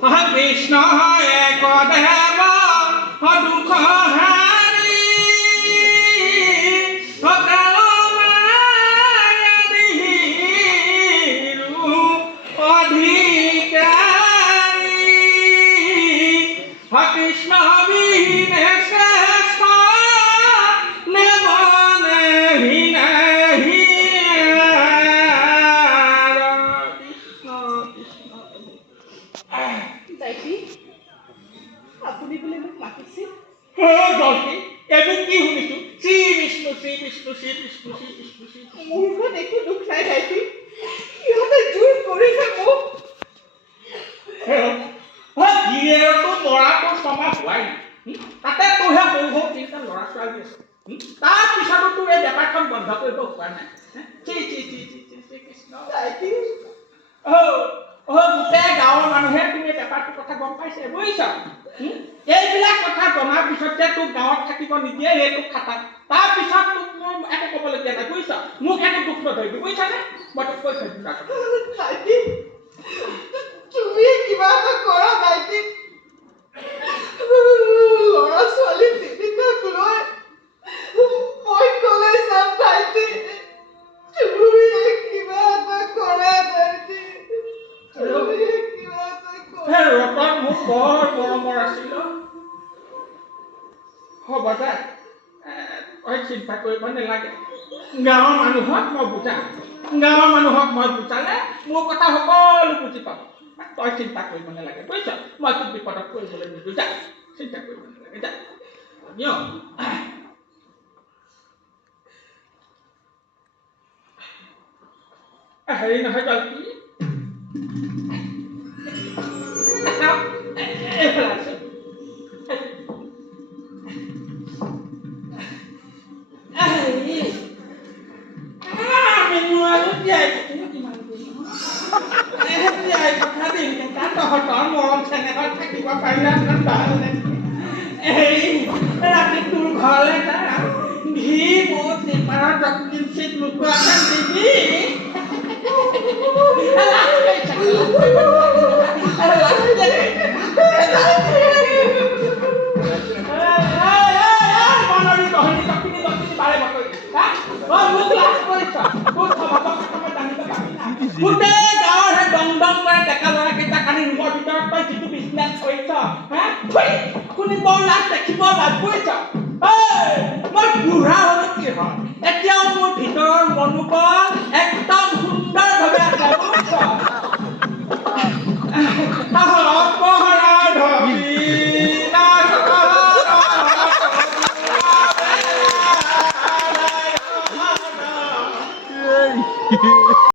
কৃষ্ণ এক দেৱ দুখ হাৰি কাল মায়া দিহিৰো অধিকাৰী কৃষ্ণ বিহীনে শ্ৰেষ্ঠ নেমনে হীনাহি দাইটি আপুনি বোলে মোক মাতিছিল এইবোৰ কি শুনিছো শ্ৰী বিষ্ণু শ্ৰী বিষ্ণু শ্ৰী বিষ্ণু শ্ৰী বিষ্ণু শ্ৰী মোৰখন একো দুখ নাই দাইটি সিহঁতে জোৰ কৰিছে মোক গিৰিয়েৰটো মৰাটো ছমাহ হোৱাই তাতে তোৰহে সৰু সৰু তিনিটা ল'ৰা ছোৱালী আছে তাৰপিছতো তোৰ এই বেপাৰখন বন্ধ কৰিব হোৱা নাই কৃষ্ণ দাইটি গোটেই গাঁৱৰ মানুহে তুমি এই বেপাৰটোৰ কথা গম পাইছে বুজিছ এইবিলাক কথা জনাৰ পিছত যে তোক গাঁৱত থাকিব নিদিয়ে এইটো খাটাত তাৰপিছত তোক মই একো ক'বলগীয়া নাই বুজিছ মোক একো দুখ নধৰিবি বুজিছানে মই তোক কৈ থৈছো দাইটি তুমি কিবা এটা কৰা দাইটি ল'ৰা ছোৱালী তিনিটাক লৈ মই কলৈ যাম দাইটি তুমি কিবা এটা কৰা দাইটি ৰতন মোক বৰ মৰমৰ আছিল হ'ব দে তই চিন্তা কৰিব নালাগে গাঁৱৰ মানুহক মই বুজাম গাঁৱৰ মানুহক মই বুজালে মোৰ কথা সকলো বুজি পাব তই চিন্তা কৰিব নালাগে বুজিছ মই তোক বিপদত কৰিবলৈ নিদিওঁ যা চিন্তা কৰিব নালাগে যা হেৰি নহয় জলকি মৰম চেনেহত থাকিব পাৰিলে ৰাতি তোৰ ঘৰলৈ ঘি মোৰ চিপাৰত দক্ষিণ নোপোৱা দিবি গোটেই গাঁৱৰ সেই দম দম কৰে ডেকা ল'ৰাকেইটা কালি ৰুমৰ ভিতৰত তই যিটো বিজনেছ কৰিছ শুনি বৰ লাজ দেখিব লাজ কৰিছ মই বুঢ়া হ'লো কি হয় এতিয়াও মোৰ ভিতৰৰ মনোবল একদম সুন্দৰভাৱে আছে বুজিছ Yeah.